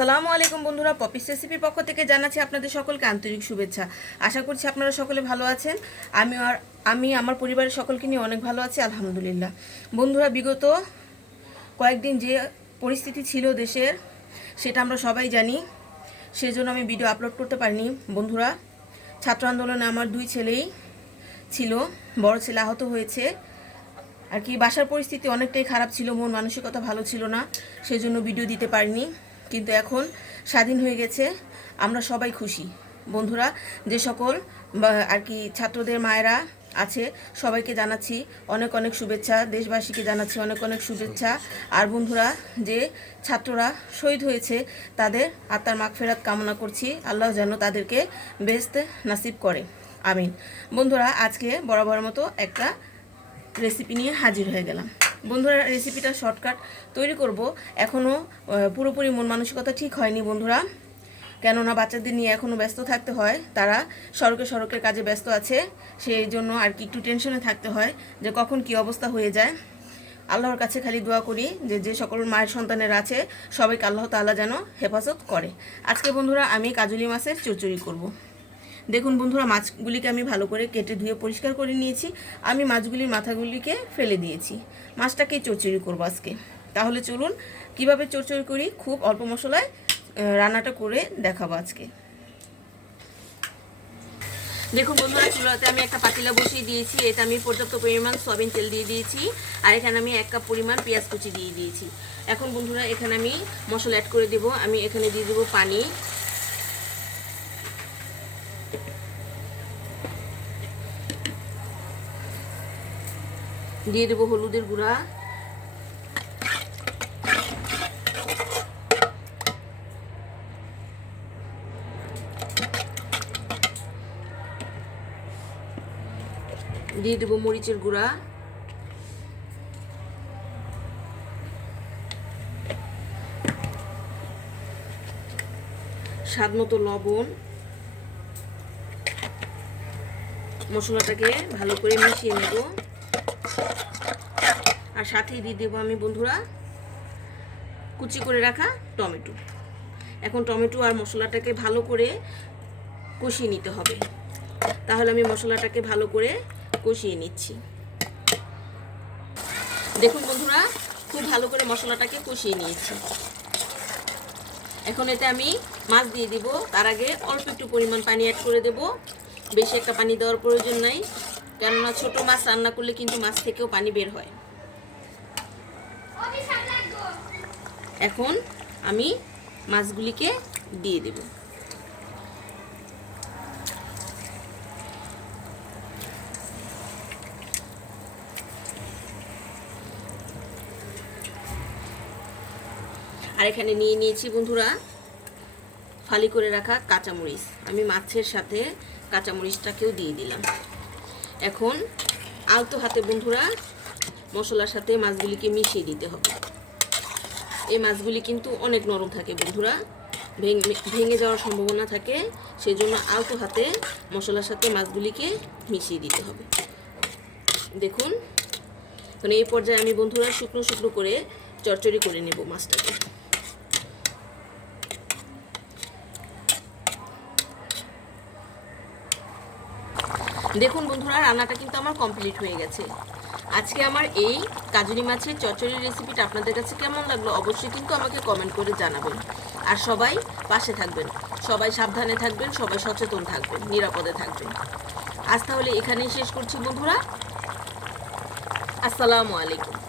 সালামু আলাইকুম বন্ধুরা, পপিস রেসিপির পক্ষ থেকে জানাচ্ছি আপনাদের সকলকে আন্তরিক শুভেচ্ছা। আশা করছি আপনারা সকলে ভালো আছেন। আমি আর আমি, আমার পরিবারের সকলকে নিয়ে অনেক ভালো আছি, আলহামদুলিল্লাহ। বন্ধুরা, বিগত কয়েকদিন যে পরিস্থিতি ছিল দেশের, সেটা আমরা সবাই জানি। সেজন্য আমি ভিডিও আপলোড করতে পারিনি। বন্ধুরা, ছাত্র আন্দোলনে আমার দুই ছেলেই ছিল, বড় ছেলে আহত হয়েছে। আর কি, বাসার পরিস্থিতি অনেকটাই খারাপ ছিল, মন মানসিকতা ভালো ছিল না, সেজন্য ভিডিও দিতে পারিনি। কিন্তু এখন স্বাধীন হয়ে গেছে, আমরা সবাই খুশি। বন্ধুরা, যে সকল আর কি ছাত্রদের মায়েরা আছে, সবাইকে জানাচ্ছি অনেক অনেক শুভেচ্ছা, দেশবাসীকে জানাচ্ছি অনেক অনেক শুভেচ্ছা। আর বন্ধুরা, যে ছাত্ররা শহীদ হয়েছে, তাদের আত্মার মাখ মাগফেরাত কামনা করছি। আল্লাহ যেন তাদেরকে বেস্ত নাসিব করে। আমিন। বন্ধুরা, আজকে বরাবর মতো একটা রেসিপি নিয়ে হাজির হয়ে গেলাম। বন্ধুরা রেসিপিটা শর্টকাট তৈরি করব। এখনও পুরোপুরি মন মানসিকতা ঠিক হয়নি বন্ধুরা। কেননা বাচ্চাদের নিয়ে এখনও ব্যস্ত থাকতে হয়। তারা সড়কে সড়কের কাজে ব্যস্ত আছে। সেই জন্য আর কি একটু টেনশনে থাকতে হয় যে কখন কি অবস্থা হয়ে যায়। আল্লাহর কাছে খালি দোয়া করি যে যে সকল মায়ের সন্তানের আছে, সবাইকে আল্লাহ তাআলা যেন হেফাজত করে। আজকে বন্ধুরা, আমি কাজুলি মাছের চুরচুরি করব। দেখুন বন্ধুরা, মাছগুলিকে আমি ভালো করে কেটে ধুয়ে পরিষ্কার করে নিয়েছি। আমি মাছগুলির মাথাগুলিকে ফেলে দিয়েছি। মাছটাকে চচ্চড়ি করব আজকে। তাহলে চলুন, কীভাবে চচ্চড়ি করি? খুব অল্প মশলায় রান্নাটা করে দেখাবো আজকে। দেখুন বন্ধুরা, চুলাতে আমি একটা পাতিলা বসিয়ে দিয়েছি। এতে আমি পর্যাপ্ত পরিমাণ সয়াবিন তেল দিয়ে দিয়েছি। আর এখানে আমি এক কাপ পরিমাণ পেঁয়াজ কুচি দিয়ে দিয়েছি। এখন বন্ধুরা, এখানে আমি মশলা অ্যাড করে দেব। আমি এখানে দিয়ে দেবো পানি। দিয়ে দেবো হলুদের গুঁড়া। দিয়ে দেবো মরিচের গুঁড়া। স্বাদ মতো লবণ। মশলাটাকে ভালো করে মিশিয়ে নেব। আর সাথেই দিয়ে দেবো আমি বন্ধুরা কুচি করে রাখা টমেটো। এখন টমেটো আর মশলাটাকে ভালো করে কষিয়ে নিতে হবে। তাহলে আমি মশলাটাকে ভালো করে কষিয়ে নিচ্ছি। দেখুন বন্ধুরা, খুব ভালো করে মশলাটাকে কষিয়ে নিয়েছি। এখন এতে আমি মাছ দিয়ে দিব। তার আগে অল্প একটু পরিমাণ পানি অ্যাড করে দেব। বেশি একটা পানি দেওয়ার প্রয়োজন নাই। কেননা ছোট মাছ রান্না করলে কিন্তু মাছ থেকেও পানি বের হয়। এখন আমি মাছগুলিকে দিয়ে দেব। আর এখানে নিয়ে নিয়েছি বন্ধুরা ফালি করে রাখা কাঁচামরিচ। আমি মাছের সাথে কাঁচামরিচটাকেও দিয়ে দিলাম। এখন আলতো হাতে বন্ধুরা মশলার সাথে মাছগুলিকে মিশিয়ে দিতে হবে। এই মাছগুলি কিন্তু অনেক নরম থাকে বন্ধুরা। ভেঙে যাওয়ার সম্ভাবনা থাকে সেই জন্য আলতো হাতে মশলার সাথে মাছগুলিকে মিশিয়ে দিতে হবে। দেখুন মানে এই পর্যায়ে আমি বন্ধুরা শুকনো শুকনো করে চড়চড়ি করে নেব মাছটাকে। দেখুন বন্ধুরা, রান্নাটা কিন্তু আমার কমপ্লিট হয়ে গেছে। আজকে আমার এই কাজুরি মাছের চচ্চড়ির রেসিপিটা আপনাদের কাছে কেমন লাগল অবশ্যই কিন্তু আমাকে কমেন্ট করে জানাবেন। আর সবাই পাশে থাকবেন, সবাই সাবধানে থাকবেন, সবাই সচেতন থাকবেন, নিরাপদে থাকবেন। আজ তাহলে এখানেই শেষ করছি বন্ধুরা। আসসালামু আলাইকুম।